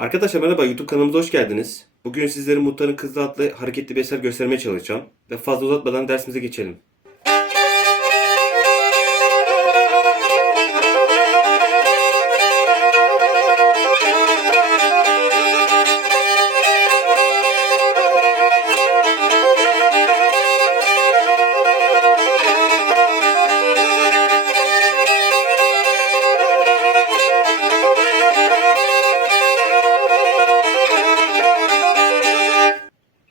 Arkadaşlar merhaba YouTube kanalımıza hoş geldiniz. Bugün sizlere Muhtar'ın Kızı adlı hareketli bir eser göstermeye çalışacağım. Ve fazla uzatmadan dersimize geçelim.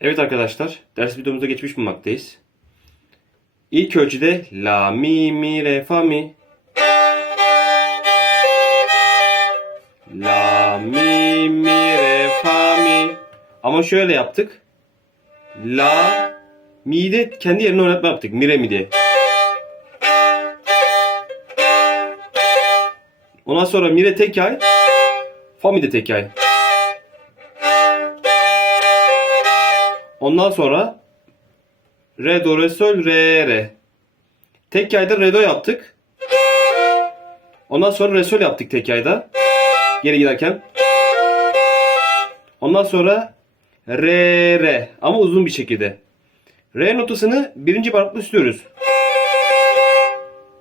Evet arkadaşlar, ders videomuza geçmiş bulunmaktayız. İlk ölçüde La, Mi, Mi, Re, Fa, Mi. La, Mi, Mi, Re, Fa, Mi. Ama şöyle yaptık. La, Mi'yi de kendi yerine oynatma yaptık. Mi, Re, Mi diye. Ondan sonra Mi, Re tek yay. Fa, Mi de tek yay. Ondan sonra re do re sol re re. Tek yayda re do yaptık. Ondan sonra re sol yaptık tek yayda. Geri giderken. Ondan sonra re re ama uzun bir şekilde. Re notasını birinci parmakla istiyoruz.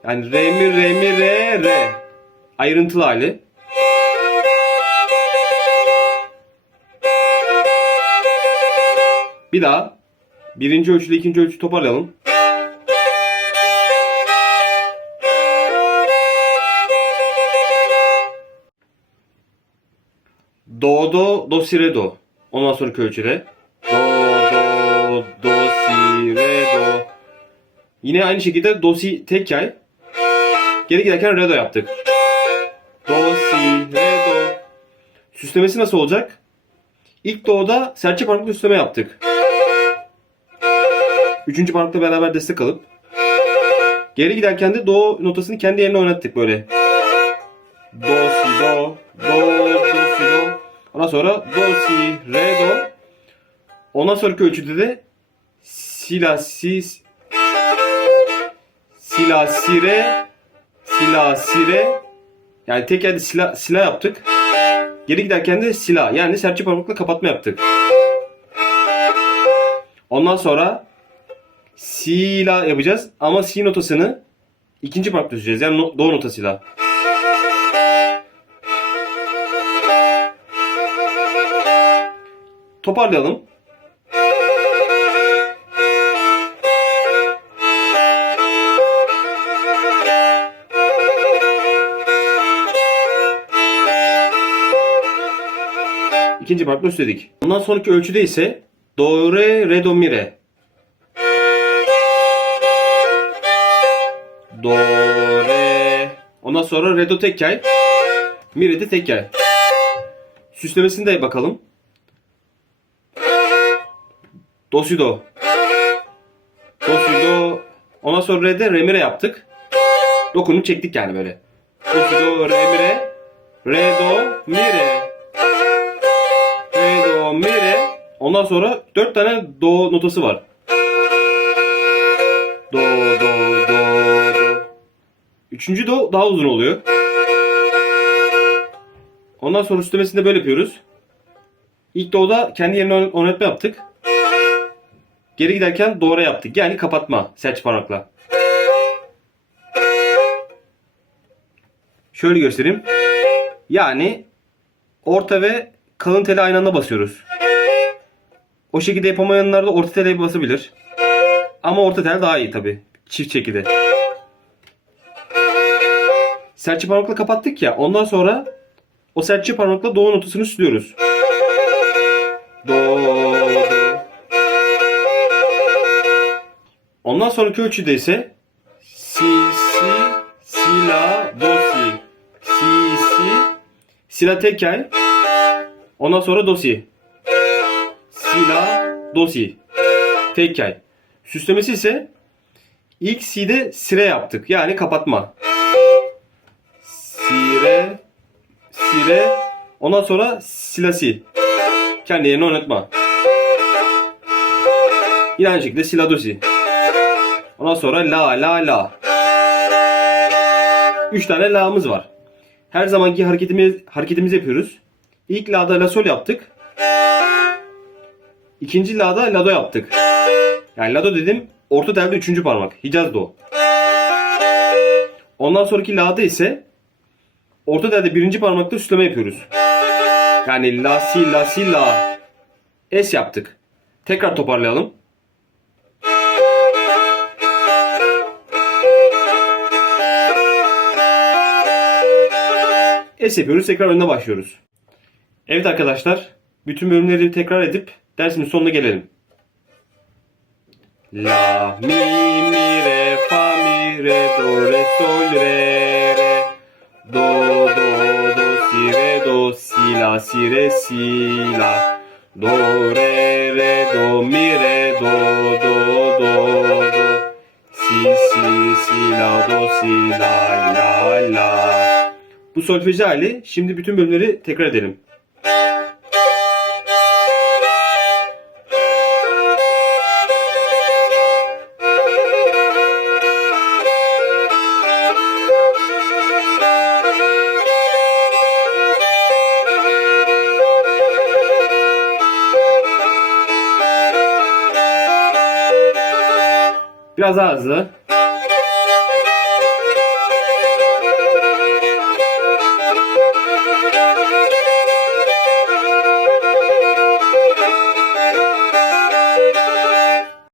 Yani re mi re mi re re. Ayrıntılı hali. Bir daha birinci ölçüde ikinci ölçü toparlayalım. Do do do si re do. Ondan sonraki ölçüde. Do do do si re do. Yine aynı şekilde do si tek yay. Geri giderken re do yaptık. Do si re do. Süslemesi nasıl olacak? İlk do'da serçe parmakla süsleme yaptık. Üçüncü parmakla beraber destek alıp geri giderken de do notasını kendi yerine oynattık böyle. Do si do do do si do. Ondan sonra do si re do. Ondan sonraki ölçüde de si la si si la si re si la si re yani tek yerde sila, sila yaptık. Geri giderken de sila yani serçe parmakla kapatma yaptık. Ondan sonra si'la yapacağız ama si notasını ikinci parmakla düşeceğiz. Yani no- do notasıyla. Toparlayalım. İkinci parmakla üstledik. Ondan sonraki ölçüde ise do re re do mi re. Do re. Ondan sonra re do tek yay. Mi re de tek yay. Süslemesine de bakalım. Do si do. Do si do. Ondan sonra re de re mi re yaptık. Dokunu çektik yani böyle. Do si do re mi re. Re do mi re. Re do mi re. Ondan sonra dört tane do notası var. Do. Üçüncü do daha uzun oluyor. Ondan sonra üstlemesini de böyle yapıyoruz. İlk do'da kendi yerine oyn- oynatma yaptık. Geri giderken doğru yaptık. Yani kapatma serç parmakla. Şöyle göstereyim. Yani orta ve kalın teli aynı anda basıyoruz. O şekilde yapamayanlar da orta tele basabilir. Ama orta tel daha iyi tabi. Çift çekide. Serçe parmakla kapattık ya. Ondan sonra o serçe parmakla do notasını süslüyoruz. Do, do. Ondan sonraki ölçüde ise si, si, si, la, do, si. Si, si. Si, la tek yay. Ondan sonra do, si. Si, la, do, si. Tek yay. Süslemesi ise ilk si'de sire yaptık. Yani kapatma. Sire, sire. Ondan sonra silasi. Kendi yerine oynatma. Yine aynı şekilde siladosi. Ondan sonra la la la. Üç tane la'mız var. Her zamanki hareketimiz hareketimizi yapıyoruz. İlk la'da la sol yaptık. İkinci la'da la do yaptık. Yani la do dedim orta telde üçüncü parmak. Hicaz do. Ondan sonraki la'da ise orta telde birinci parmakta süsleme yapıyoruz. Yani la si la si la es yaptık. Tekrar toparlayalım. Es yapıyoruz. Tekrar önüne başlıyoruz. Evet arkadaşlar. Bütün bölümleri tekrar edip dersin sonuna gelelim. La, mi, mi, re, fa, mi, re, do, re, sol, re, re. Do, do, si, la, si, re, si, la. Do, re, re, do, mi, re, do, do, do, do. Si, si, si, la, do, si, la, la, la. Bu solfej hali. Şimdi bütün bölümleri tekrar edelim. razy